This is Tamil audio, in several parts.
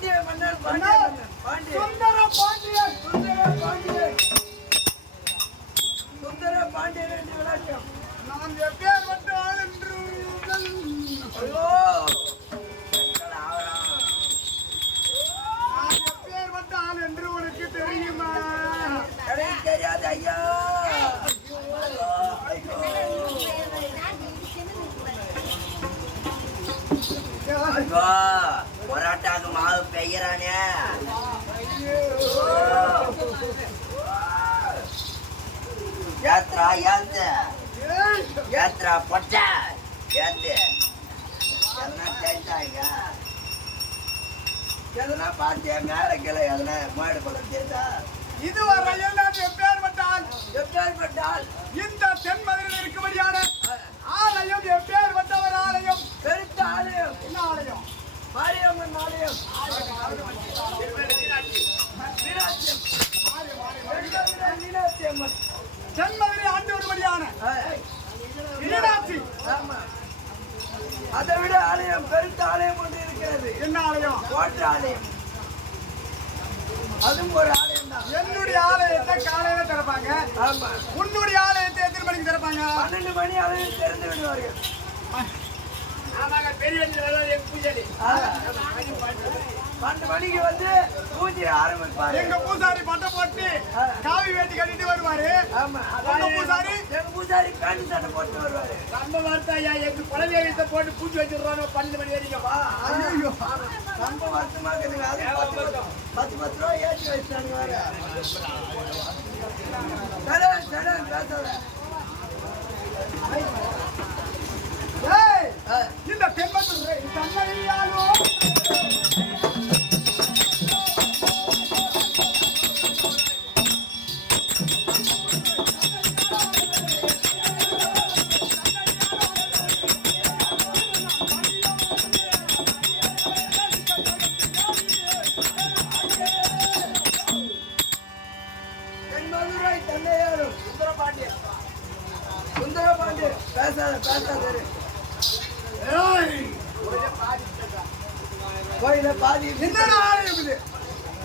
பாண்டிய மன்னர் பாண்டிய மன்னர் பாண்டிய சுந்தர பாண்டியன். சுந்தர பாண்டியன். சுந்தர பாண்டியன் என்று விளக்கம். நான் எப்பேற்பட்ட பெய்யறானே யாத்ரா ஏத்து. யாத்ரா ஏத்ரா பொட்ட. ஏத்து. எதனா தெரிஞ்சாங்க எதனா பார்த்து மேல கீழே எதனா மாடு போல தெரிஞ்சா இதுவரையில் நான் எப்பேற்பட்டால் எப்பேற்பட்டால் இந்த தென்மதுரையில் இருக்கும்படியான ஆலயம் எப்பேற்பட்ட ஒரு ஆலயம் பெருத்த ஆலயம் என்ன ஆலயம் மாரியம்மன் ஆலயம் மீனாட்சி அம்மன். மீனாட்சி அம்மன் தென்மதுரை ஆண்டு ஒருபடியான ஆ. மீனாட்சி ஆமா அதை விட ஆலயம் பெருத்த ஆலயம் ஒன்று இருக்கிறது. என்ன ஆலயம்? கோட்டை ஆலயம். அதுவும் ஒரு ஆலயம் தான். என்னுடைய ஆலயத்தை காலையில திறப்பாங்க. ஆமா. உன்னுடைய ஆலயத்தை எத்தனை மணிக்கு திறப்பாங்க? பன்னெண்டு மணி அளவில் திறந்து விடுவார்கள். ஆமாங்க பெரிய பூஜை. பன்னெண்டு மணிக்கு வந்து பூஜை ஆரம்பிப்பாரு. எங்க பூசாரி பட்டை. காவி வேட்டி கட்டிட்டு வருவாரு. ஆமா. பூசாரி? எங்க பூஜாரி பேண்ட் சட்டை போட்டு வருவாரு. நம்ம வார்த்தையா எங்க குலதெய்வத்தை போட்டு பூஜை வச்சிருக்காங்க பன்னெண்டு மணி வரைக்கும் ஐயோ ரொம்ப வருத்தமா இருக்குதுங்க. அது பத்து பத்து- ரூபா ஏற்றி வச்சானுங்க வேற. என்ன ஆலயம் இது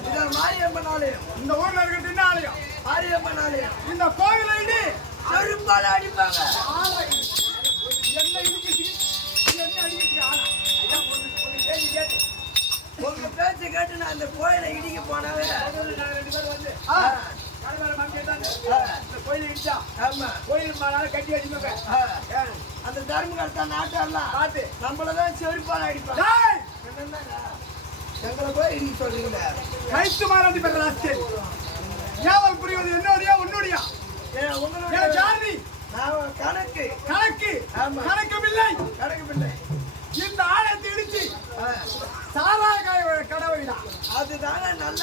இதான் மாரியம்மன் ஆலயம் இந்த ஊர்ல இருக்கிறது என்ன ஆலயம் மாரியம்மன் ஆலயம் இந்த கோவிலை இடி செருப்பால அடிப்பாங்க. என்ன இடிக்குது என்ன அடிக்குது ஆலயம் ஐயா, ஒரு- ஒரு கேள்வி கேட்டு. உங்க பேச்சு கேட்டு நான் அந்த கோயிலை இடிக்க போனாவே ரெண்டு பேரும் வந்து. இடிச்சா? அந்த தர்மகர்த்தா பாத்து நம்மளதான் செருப்பால அடிப்பாங்க. டேய், என்னன்னாங்க? எங்களை போய் இடிக்க சொல்றீங்களே? கைத்து மாறாதி பெற ராஸ்கேல் ஏவல் புரிவது என்னுடைய உன்னுடைய? உங்களுடைய ஜாதி கணக்கு. கணக்கு? ஆமா. கணக்கமில்லை. கணக்கு பிள்ளை இந்த ஆலயத்தை இடிச்சு சாராய கடவுளா அதுதானே நல்ல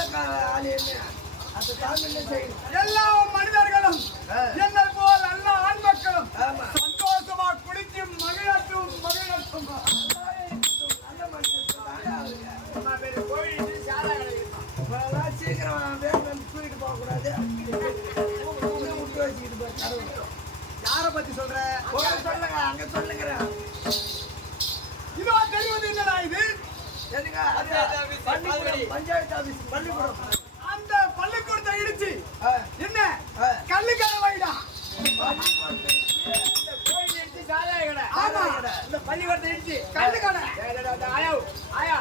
செய்யணும் எல்லா மனிதர்களும். என்னை போல் நல்ல ஆண் மக்களும் சந்தோஷமா குடிச்சு மகிழட்டும் மகிழட்டும். இவரெல்லாம் தூக்கிட்டு போகக்கூடாது விட்டு வச்சுக்கிட்டு போய் யார பத்தி சொல்ற சொல்லுங்க அங்க சொல்லுங்க இதோ தெரிவது என்னடா இது பள்ளிக்கூடம் பஞ்சாயத்து ஆபீஸ் பள்ளிக்கூடம் அந்த பள்ளிக்கூடத்தை இடிச்சு என்ன ஆ. கல்லுக்கடை இந்த இடிச்சு இந்த பள்ளிக்கூடத்தை இடிச்சு கல்லு கடை ஆயா ஆயா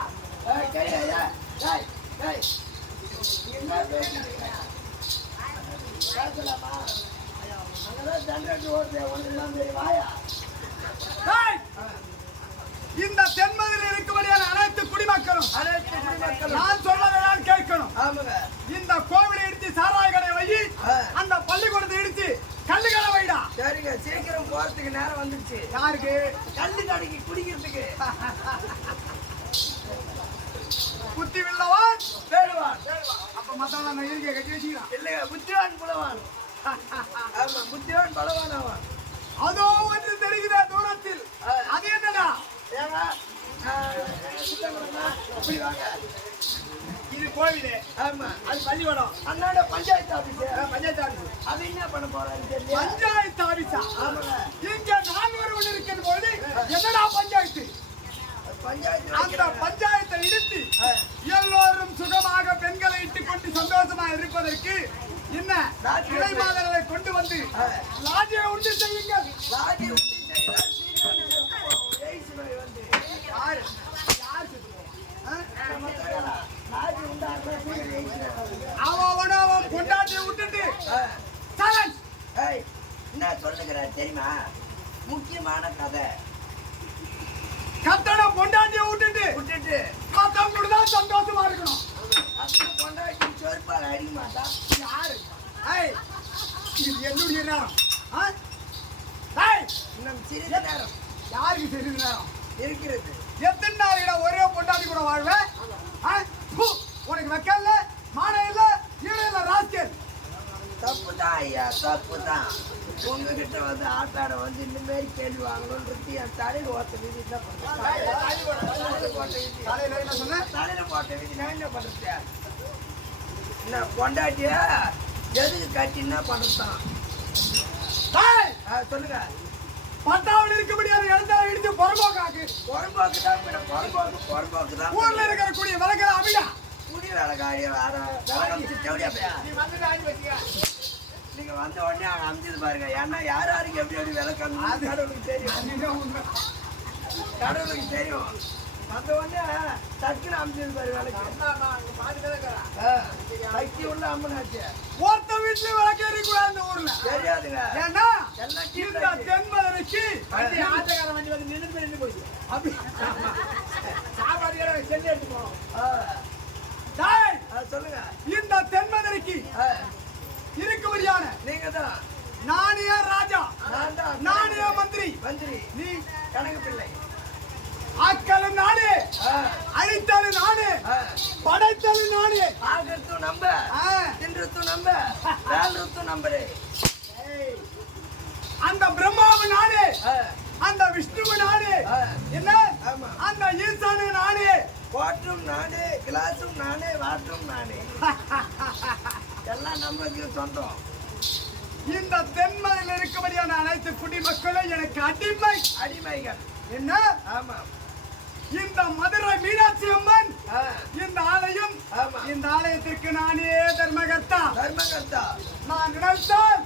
இந்த தென்மதில் இருக்கும்படியான அனைத்து குடிமக்களும். நான் சொல்வதை நான் கேட்கணும். இந்த கோவிலை இடிச்சு சாராய கடை வை. அந்த பள்ளிக்கூடத்தை இடிச்சு கல்லு கடை வைடா சரிங்க சீக்கிரம் போறதுக்கு நேரம் வந்துச்சு யாருக்கு கல்லு கடைக்கு குடிக்கிறதுக்கு புத்தி அந்த இருக்கையை கட்டி வச்சுக்கலாம். இல்லைங்க புத்திவான் புலவான். ஆமா புத்திவான் பலவான் அவன். அதோ ஒன்று தெரிகிறதா தூரத்தில். அது என்னடா? இப்படி வாங்க. இது கோவிலு. ஆமா. அது பள்ளிக்கூடம். அண்ணாட பஞ்சாயத்து ஆபீஸ். பஞ்சாயத்து ஆபீஸ். அது என்ன பண்ண தெரியல. பஞ்சாயத்து ஆபீஸா? ஆமாங்க இங்க நான் ஒருவன் இருக்கிற போது என்னடா பஞ்சாயத்து பஞ்சாயத்து அந்த வைக்கிறாங்க. பஞ்சாயத்தை இடித்து ஆ, எல்லோரும் அழிப்பதற்கு என்ன கொண்டு வந்து ஆ. ராஜ்யம் உண்டு செய்யுங்கள் உண்டி. யாரு யார். அவன் அவன விட்டுட்டு. சரண் என்ன சொல்லுகிற தெரியுமா முக்கியமான கதை கத்தனை பொண்டாட்டியை விட்டுட்டு விட்டுட்டு மத்தவங்க கூட தான் சந்தோஷமா இருக்கணும் அடிக்க மாட்டா யாரு இது என்னுடைய நேரம். இன்னும் சிறிது நேரம். யாருக்கு தெரியுது நேரம்? இருக்கிறது. எத்தனை நாளைக்கு நான் ஒரே பொண்டாட்டி கூட வாழ்வேன் உனக்கு வெக்கல்ல மானம் இல்ல ஈரம் இல்ல ராஸ்கல். தப்பு தான் ஐயா தப்பு தான் உங்ககிட்ட வந்து ஆட்டாட வந்து இந்த மாதிரி கேள்வி வாங்கணும்ன்றது என் தலையில் ஓட்ட விதி என்ன பண்றது? தலையில போட்ட விதி. காலையில என்ன விதி நான் என்ன பொண்டாட்டிய எதுக்கு கட்டி என்ன பண்றதான் ஏய் சொல்லுங்க. பட்டாவில் இருக்க முடியாத இடத்துல இடிச்சு பொறம்போக்காக்கு. பொறம்போக்கு தான் பின்ன பொறம்போக்கு பொறம்போக்கு தான் ஊர்ல இருக்கிற கூடிய விளக்கிற அமிடா புடி வேலைக்காரிய வேற நீ வந்து ஆகி வச்சுக்க நீங்க வந்த உடனே அங்க அமைஞ்சது பாருங்க. ஏன்னா யார் யாருக்கு எப்படி எப்படி விலை கம்மி கடவுளுக்கு தெரியும். கடவுளுக்கு தெரியும். வந்த உடனே டக்குன்னு அமைஞ்சது பாரு வேலைக்கு. சக்தி உள்ள அம்மனாச்சு. ஒருத்த வீட்டுல விளக்கேறி கூட அந்த ஊர்ல. தெரியாதுங்க. ஏன்னா இந்த தென்மதுரைக்கு ஆட்டக்கார வண்டி வந்து நின்று நின்று போயிடுச்சு. அப்படி. சாப்பாடு செஞ்சு எடுத்து போனோம் சொல்லுங்க. இந்த தென்மதுரைக்கு இருக்கும்படியான நீங்க தான் நானே ராஜா? நான் மந்திரி? மந்திரி. நீ கணக்கு பிள்ளை அழித்தலும் நானே. படைத்தலும் நானே. ஆகிறதும் நம்ப. ஆ, தின்றதும் நம்ப. வேல்றதும் நம்பரு. அந்த பிரம்மாவு நானே. அந்த விஷ்ணுவு நானே. என்ன? ஆமா. அந்த ஈசானு நானே. வாட்டரும் நானே கிளாஸும் நானே வாட்டரும் நானே. எல்லாம் நம்மளுக்கு சொந்தம். இந்த தென்மலையில் இருக்கும்படியான அனைத்து குடிமக்களும் எனக்கு அடிமை. அடிமைகள். என்ன? ஆமா இந்த மதுரை மீனாட்சி அம்மன். இந்த ஆலயம். இந்த ஆலயத்திற்கு நானே தர்மகர்த்தா. தர்மகர்த்தா. நான் நினைத்தால்.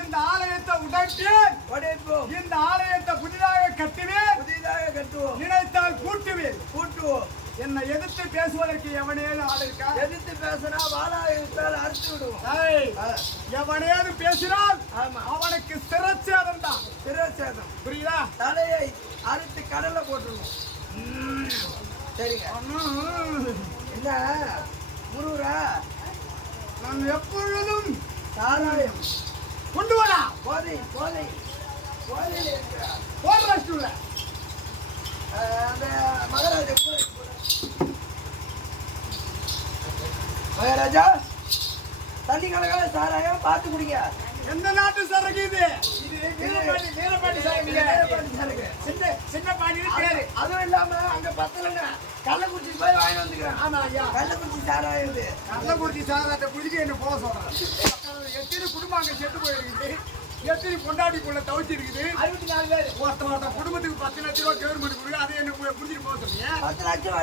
இந்த ஆலயத்தை உடைப்பேன் உடைப்போம். இந்த ஆலயத்தை புதிதாக கட்டுவேன். புதிதாக கட்டுவோம். நினைத்தால் கூட்டுவேன் கூட்டுவோம் என்னை எதிர்த்து பேசுவதற்கு எவனேது ஆள் இருக்கா? எதிர்த்து பேசினா வாழா இருந்தால் அறுத்து விடுவோம். எவனேது பேசினால் அவனுக்கு சிரச்சேதம் தான் சிரச்சேதம் புரியுதா? தலையை என்ன முருகரா நான் எப்பொழுதும் சாராயம் கொண்டு வரா போதை போதை போதை இருக்கிற போடுற ஸ்டூல அந்த மகாராஜா மகாராஜா தண்ணி கலக்காத சாராயம் பார்த்து குடிங்க எந்த நாட்டு சரக்கு இது? இது வீரபாண்டி வீரபாண்டி சரக்கு. சின்ன சின்ன பாண்டி பேரு. அதுவும் இல்லாம அங்க பத்தலங்க. கள்ளக்குறிச்சி போய் வாங்கி வந்துக்கிறேன். ஆமா ஐயா. கள்ளக்குறிச்சி சாராயம் இது. கள்ளக்குறிச்சி சாதாட்ட குடிக்க என்ன போக சொல்றேன் எத்தனை குடும்பம் அங்க செத்து போயிருக்குது. எத்தனை பொண்டாட்டிக்குள்ள தவிச்சு இருக்குது அறுபத்தி நாலு பேர். ஒருத்த ஒருத்த குடும்பத்துக்கு பத்து லட்ச ரூபா கவர்மெண்ட் அதை என்ன போய் புடிச்சிட்டு போக சொல்றீங்க பத்து லட்சம்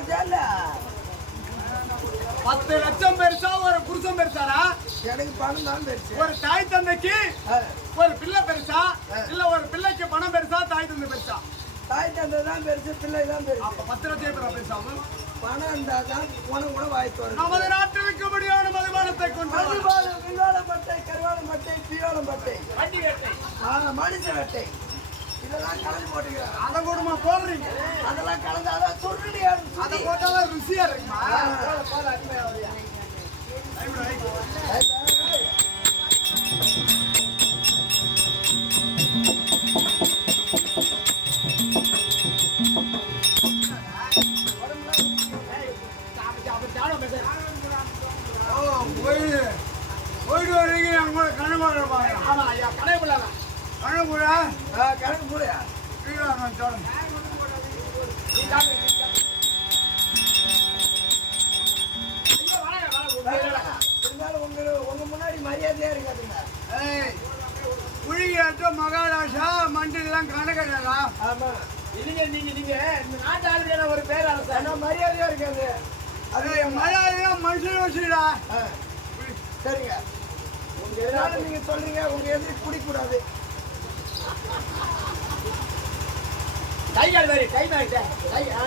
பத்து லட்சம் பெருசா ஒரு புருஷன் பெருசாரா எனக்கு பணம் தான் பெருசு. ஒரு தாய் தந்தைக்கு ஒரு பிள்ளை பெருசா? இல்ல ஒரு பிள்ளைக்கு பணம் பெருசா தாய் தந்தை பெருசா? தாய் தந்தை தான் பெருசு பிள்ளை தான் பெருசு. அப்ப பத்து லட்சம் பேரா பெருசாகும் பணம் இருந்தா தான் உனக்கு கூட வாய்ப்பு வரும். நமது நாட்டில் விற்கும்படியான மதுபானத்தை கொண்டு. மதுபானம், வில்வானம் பட்டை கருவாலம் பட்டை பியோலம் பட்டை மனுஷ வெட்டை. இதெல்லாம் கலந்து போட்டுக்கிறாங்க அதை கூடமா போடுறீங்க. அதெல்லாம் கலந்தாதான் சுருளி அதை போட்டாதான் ருசியா இருக்குமா? ஸ்ரீராமன் சொல்லுங்க. இருந்தாலும் உங்க முன்னாடி மரியாதையா இருக்காதுங்க. புலியாட்டு, மகாராஜா மண்டிலாம் கணக்கடா ஆமா. இல்லைங்க நீங்க நீங்க இந்த நாட்டு ஆளுக்கான ஒரு பேர் ஆனா மரியாதையா இருக்காது. அது மலையாளியா மனுஷன் வச்சுடா. சரிங்க. உங்க எதனால நீங்க சொல்றீங்க உங்க எதிரி குடிக்கூடாது. கைகால் வேறு டைம் ஆயிட்டேன் கை ஆ.